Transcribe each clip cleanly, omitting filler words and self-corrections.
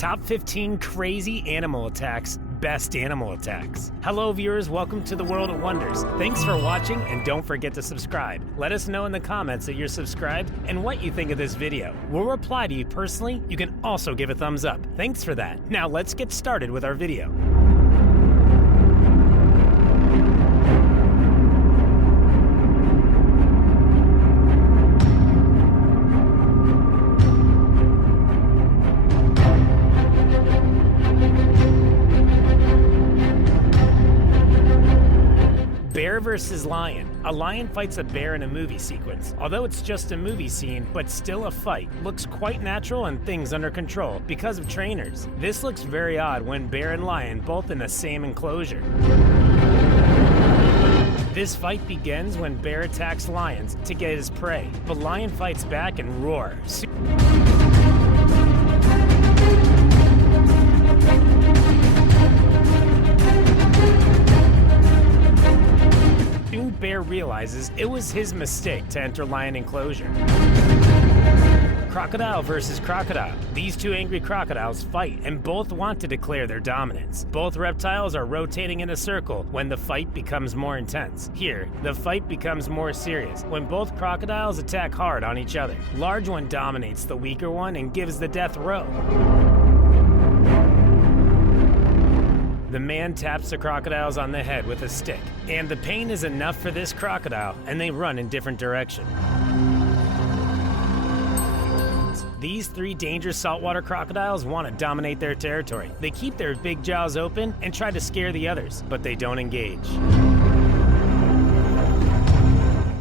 Top 15 crazy animal attacks, best animal attacks. Hello viewers, welcome to the World of Wonders. Thanks for watching and don't forget to subscribe. Let us know in the comments that you're subscribed and what you think of this video. We'll reply to you personally. You can also give a thumbs up. Thanks for that. Now let's get started with our video. Bear versus lion. A lion fights a bear in a movie sequence. Although it's just a movie scene, but still a fight. Looks quite natural and things under control because of trainers. This looks very odd when bear and lion both in the same enclosure. This fight begins when bear attacks lions to get his prey, but lion fights back and roars. Bear realizes it was his mistake to enter lion enclosure. Crocodile versus crocodile. These two angry crocodiles fight and both want to declare their dominance. Both reptiles are rotating in a circle when the fight becomes more intense. Here, the fight becomes more serious when both crocodiles attack hard on each other. Large one dominates the weaker one and gives the death row. The man taps the crocodiles on the head with a stick, and the pain is enough for this crocodile, and they run in different directions. These three dangerous saltwater crocodiles want to dominate their territory. They keep their big jaws open and try to scare the others, but they don't engage.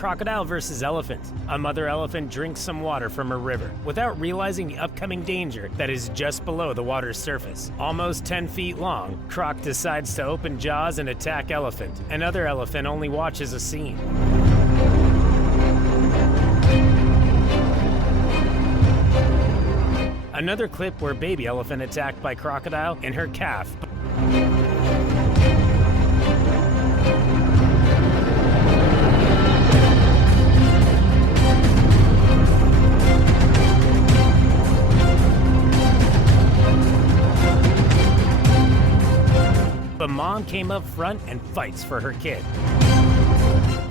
Crocodile versus elephant. A mother elephant drinks some water from a river without realizing the upcoming danger that is just below the water's surface. Almost 10 feet long, Croc decides to open jaws and attack elephant. Another elephant only watches a scene. Another clip where baby elephant attacked by crocodile and her calf. But mom came up front and fights for her kid.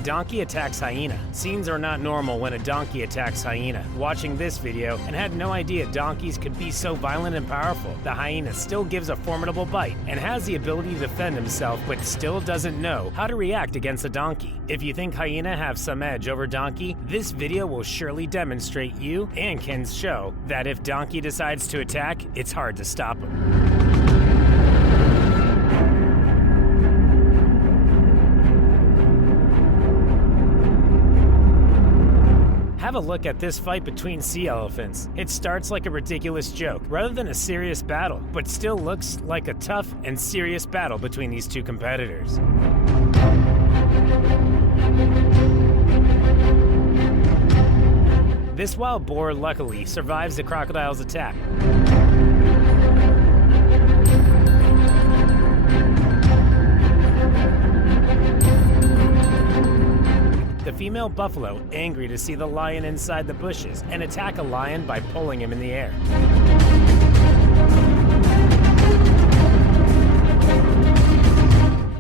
Donkey attacks hyena. Scenes are not normal when a donkey attacks hyena. Watching this video and had no idea donkeys could be so violent and powerful. The hyena still gives a formidable bite and has the ability to defend himself, but still doesn't know how to react against a donkey. If you think hyena have some edge over donkey, this video will surely demonstrate you and can show that if donkey decides to attack, it's hard to stop him. Have a look at this fight between sea elephants. It starts like a ridiculous joke rather than a serious battle, but still looks like a tough and serious battle between these two competitors. This wild boar luckily survives the crocodile's attack. The female buffalo, angry to see the lion inside the bushes, and attack a lion by pulling him in the air.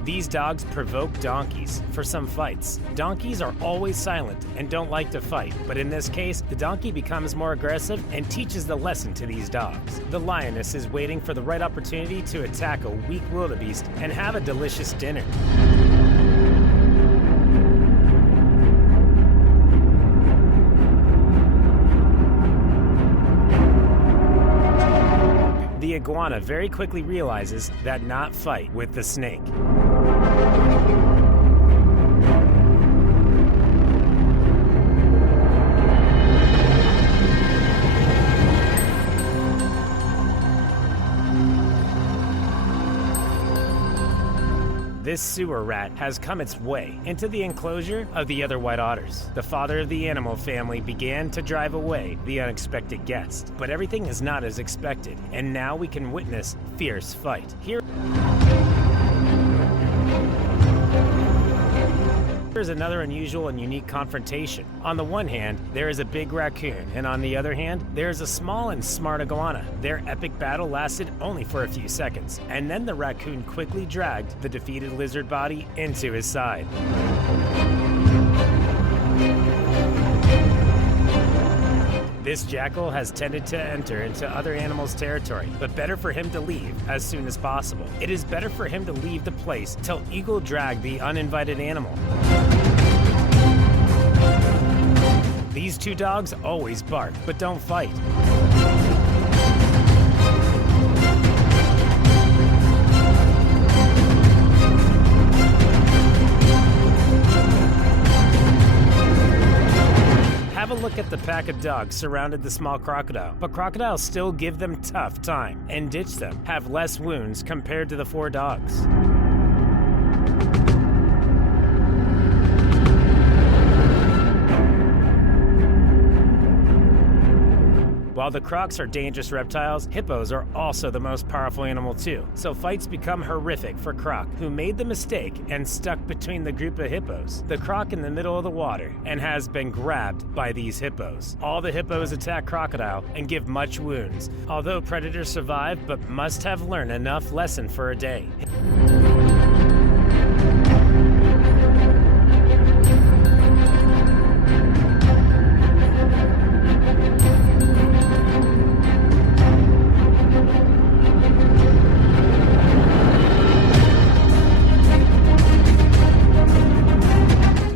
These dogs provoke donkeys for some fights. Donkeys are always silent and don't like to fight, but in this case, the donkey becomes more aggressive and teaches the lesson to these dogs. The lioness is waiting for the right opportunity to attack a weak wildebeest and have a delicious dinner. The iguana very quickly realizes that not fight with the snake. This sewer rat has come its way into the enclosure of the other white otters. The father of the animal family began to drive away the unexpected guest, but everything is not as expected, and now we can witness fierce fight. Here Here's another unusual and unique confrontation. On the one hand, there is a big raccoon, and on the other hand, there is a small and smart iguana. Their epic battle lasted only for a few seconds, and then the raccoon quickly dragged the defeated lizard body into his side. This jackal has tended to enter into other animals' territory, but better for him to leave as soon as possible. It is better for him to leave the place till Eagle dragged the uninvited animal. These two dogs always bark, but don't fight. Have a look at the pack of dogs surrounded the small crocodile, but crocodiles still give them tough time and ditch them, have less wounds compared to the 4 dogs. While the crocs are dangerous reptiles, hippos are also the most powerful animal too, so fights become horrific for Croc, who made the mistake and stuck between the group of hippos, the croc in the middle of the water, and has been grabbed by these hippos. All the hippos attack Crocodile and give much wounds, although predators survive but must have learned enough lesson for a day.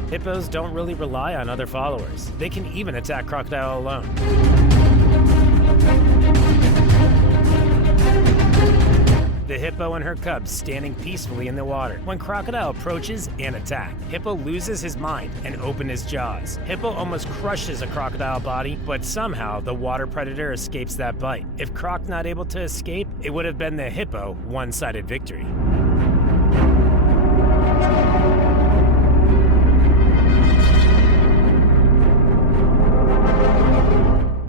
Hippos don't really rely on other followers. They can even attack Crocodile alone. The hippo and her cubs standing peacefully in the water when Crocodile approaches and attacks. Hippo loses his mind and opens his jaws. Hippo almost crushes a crocodile body, but somehow the water predator escapes that bite. If Croc not able to escape, it would have been the hippo one-sided victory.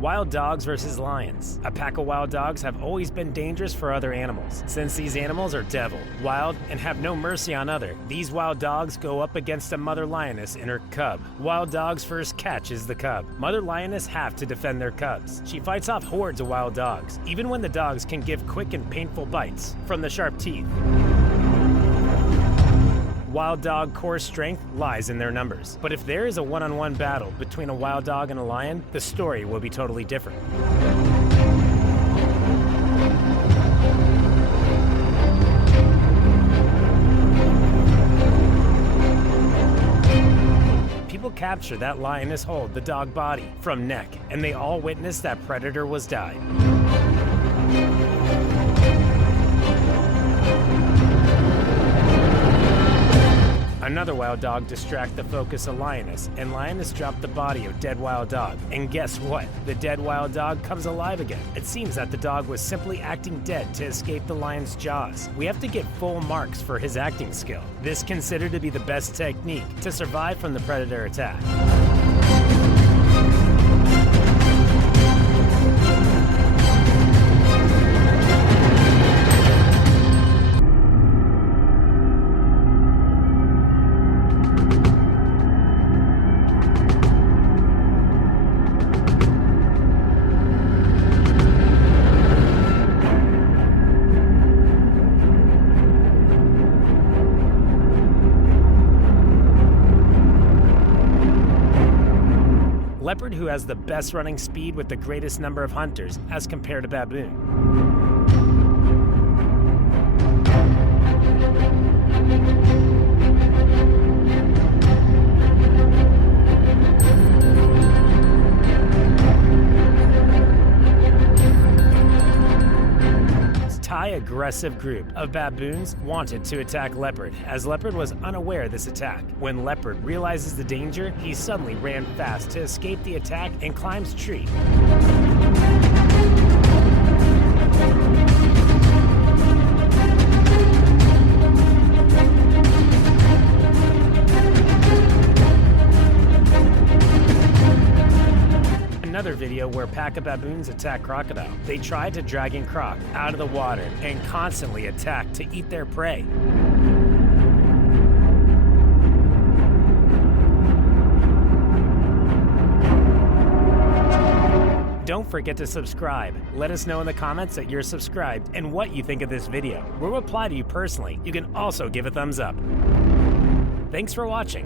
Wild dogs versus lions. A pack of wild dogs have always been dangerous for other animals. Since these animals are devil, wild, and have no mercy on other, these wild dogs go up against a mother lioness and her cub. Wild dogs first catches the cub. Mother lioness have to defend their cubs. She fights off hordes of wild dogs, even when the dogs can give quick and painful bites from the sharp teeth. Wild dog core strength lies in their numbers. But if there is a one-on-one battle between a wild dog and a lion, the story will be totally different. People capture that lioness hold the dog body from neck, and they all witness that predator was died. Another wild dog distract the focus of lioness, and lioness dropped the body of dead wild dog. And guess what? The dead wild dog comes alive again. It seems that the dog was simply acting dead to escape the lion's jaws. We have to get full marks for his acting skill. This considered to be the best technique to survive from the predator attack. Leopard, who has the best running speed with the greatest number of hunters as compared to baboon. Aggressive group of baboons wanted to attack Leopard, as Leopard was unaware of this attack. When Leopard realizes the danger, he suddenly ran fast to escape the attack and climbs tree. Another video where a pack of baboons attack crocodile. They tried to drag in Croc out of the water and constantly attack to eat their prey. forget to subscribe. Let us know in the comments that you're subscribed and what you think of this video. We'll reply to you personally. You can also give a thumbs up. Thanks for watching.